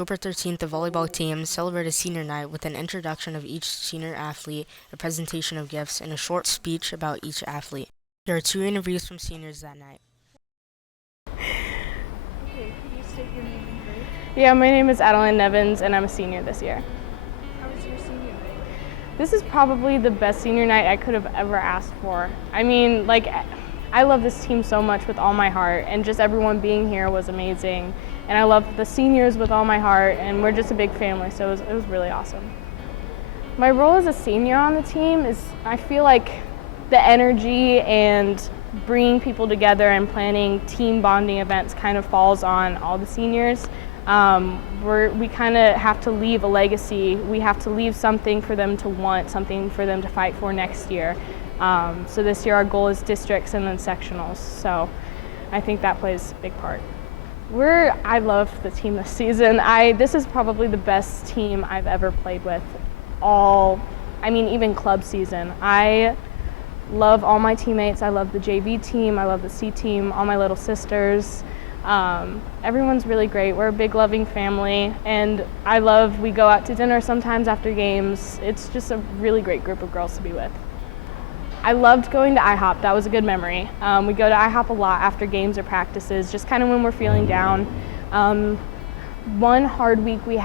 October 13th, the volleyball team celebrated senior night with an introduction of each senior athlete, a presentation of gifts, and a short speech about each athlete. There are 2 interviews from seniors that night. Okay, can you state your name and grade? Yeah, my name is Adeline Nevins, and I'm a senior this year. How was your senior night? This is probably the best senior night I could have ever asked for. I mean, I love this team so much with all my heart, and just everyone being here was amazing. And I love the seniors with all my heart, and we're just a big family, so it was really awesome. My role as a senior on the team is, I feel like the energy and bringing people together and planning team bonding events kind of falls on all the seniors. We kind of have to leave a legacy. We have to leave something for them to want, something for them to fight for next year. So this year our goal is districts and then sectionals. So I think that plays a big part. I love the team this season. This is probably the best team I've ever played with. Even club season. I love all my teammates. I love the JV team. I love the C team. All my little sisters. Everyone's really great. We're a big loving family, and we go out to dinner sometimes after games. It's just a really great group of girls to be with. I loved going to IHOP. That was a good memory. We go to IHOP a lot after games or practices, just kind of when we're feeling down. One hard week we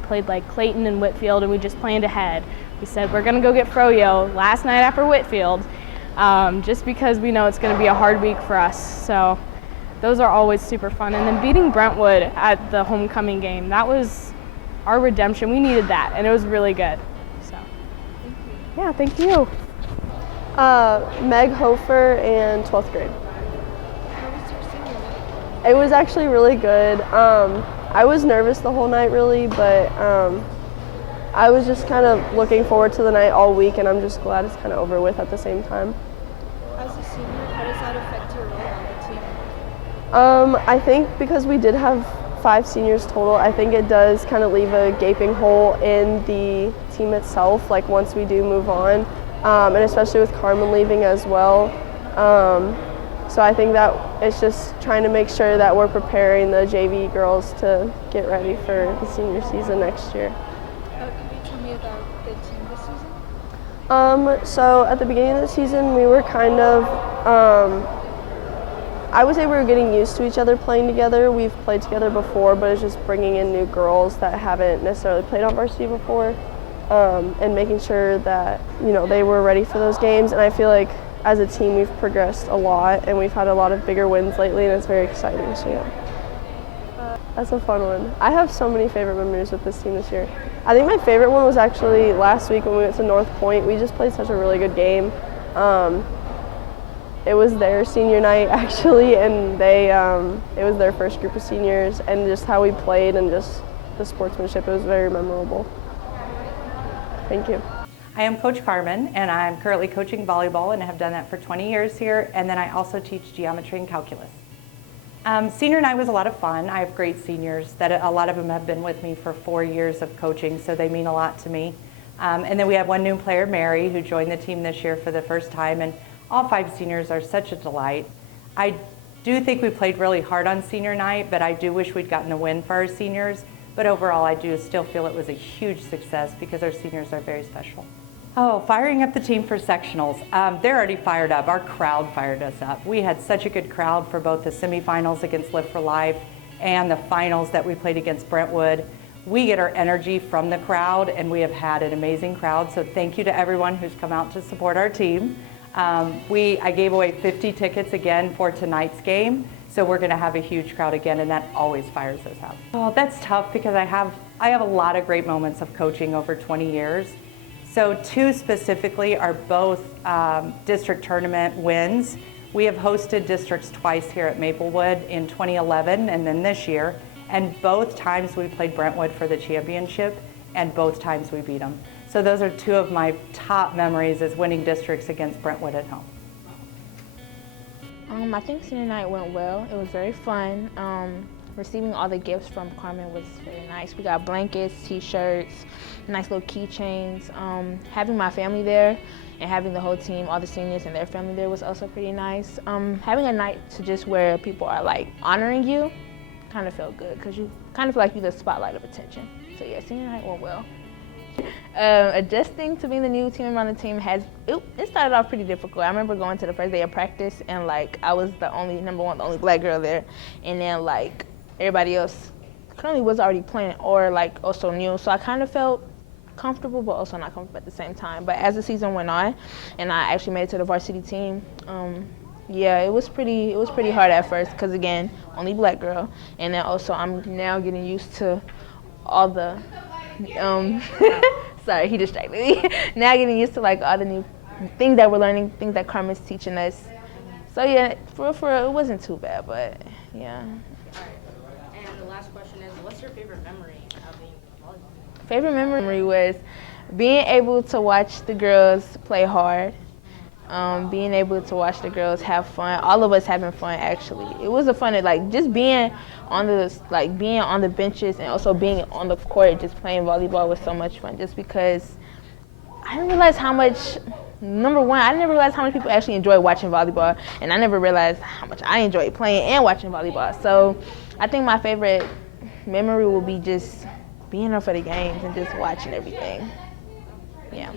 played like Clayton and Whitfield, and we just planned ahead. We said we're going to go get froyo last night after Whitfield, just because we know it's going to be a hard week for us. So those are always super fun. And then beating Brentwood at the homecoming game, that was our redemption. We needed that, and it was really good. So, Thank you. yeah, thank you. Meg Hofer in 12th grade. How was your senior night? It was actually really good. I was nervous the whole night really, but I was just kind of looking forward to the night all week, and I'm just glad it's kind of over with at the same time. As a senior, how does that affect your role on the team? I think because we did have 5 seniors total, I think it does kind of leave a gaping hole in the team itself, like once we do move on. And especially with Carmen leaving as well. So I think that it's just trying to make sure that we're preparing the JV girls to get ready for the senior season next year. Can you tell me about the team this season? So at the beginning of the season, we were kind of, I would say we were getting used to each other playing together. We've played together before, but it's just bringing in new girls that haven't necessarily played on varsity before. And making sure that they were ready for those games. And I feel like as a team we've progressed a lot, and we've had a lot of bigger wins lately, and it's very exciting. So yeah, that's a fun one. I have so many favorite memories with this team this year. I think my favorite one was actually last week when we went to North Point. We just played such a really good game. It was their senior night actually, and it was their first group of seniors, and just how we played and just the sportsmanship, it was very memorable. Thank you. I am Coach Carmen, and I'm currently coaching volleyball and have done that for 20 years here, and then I also teach geometry and calculus. Senior night was a lot of fun. I have great seniors that a lot of them have been with me for 4 years of coaching, so they mean a lot to me. And then we have one new player, Mary, who joined the team this year for the first time, and all 5 seniors are such a delight. I do think we played really hard on senior night, but I do wish we'd gotten a win for our seniors. But overall, I do still feel it was a huge success because our seniors are very special. Oh, firing up the team for sectionals. They're already fired up. Our crowd fired us up. We had such a good crowd for both the semifinals against Live for Life and the finals that we played against Brentwood. We get our energy from the crowd, and we have had an amazing crowd. So thank you to everyone who's come out to support our team. I gave away 50 tickets again for tonight's game. So we're going to have a huge crowd again, and that always fires us up. Oh, that's tough because I have a lot of great moments of coaching over 20 years. So 2 specifically are both district tournament wins. We have hosted districts twice here at Maplewood in 2011 and then this year, and both times we played Brentwood for the championship, and both times we beat them. So those are 2 of my top memories, is winning districts against Brentwood at home. I think senior night went well. It was very fun. Receiving all the gifts from Carmen was very nice. We got blankets, t-shirts, nice little keychains. Having my family there and having the whole team, all the seniors and their family there was also pretty nice. Having a night to just where people are like honoring you kind of felt good because you kind of feel like you're the spotlight of attention. So yeah, senior night went well. Adjusting to being the new team member on the team it started off pretty difficult. I remember going to the first day of practice and like I was the only black girl there, and then like everybody else currently was already playing or like also new. So I kind of felt comfortable but also not comfortable at the same time. But as the season went on and I actually made it to the varsity team, yeah, it was pretty hard at first because again, only black girl, and then also I'm now getting used to all the sorry, he distracted me. Now getting used to like all the new things that we're learning, things that Carmen's teaching us. So yeah, for real, it wasn't too bad, but yeah. And the last question is, what's your favorite memory of being volleyball? Favorite memory was being able to watch the girls play hard, being able to watch the girls have fun, all of us having fun actually. It was a fun, like just being on the benches and also being on the court, just playing volleyball was so much fun just because I didn't realize how much, number one, I didn't realize how much people actually enjoy watching volleyball, and I never realized how much I enjoy playing and watching volleyball. So I think my favorite memory will be just being there for the games and just watching everything. Yeah.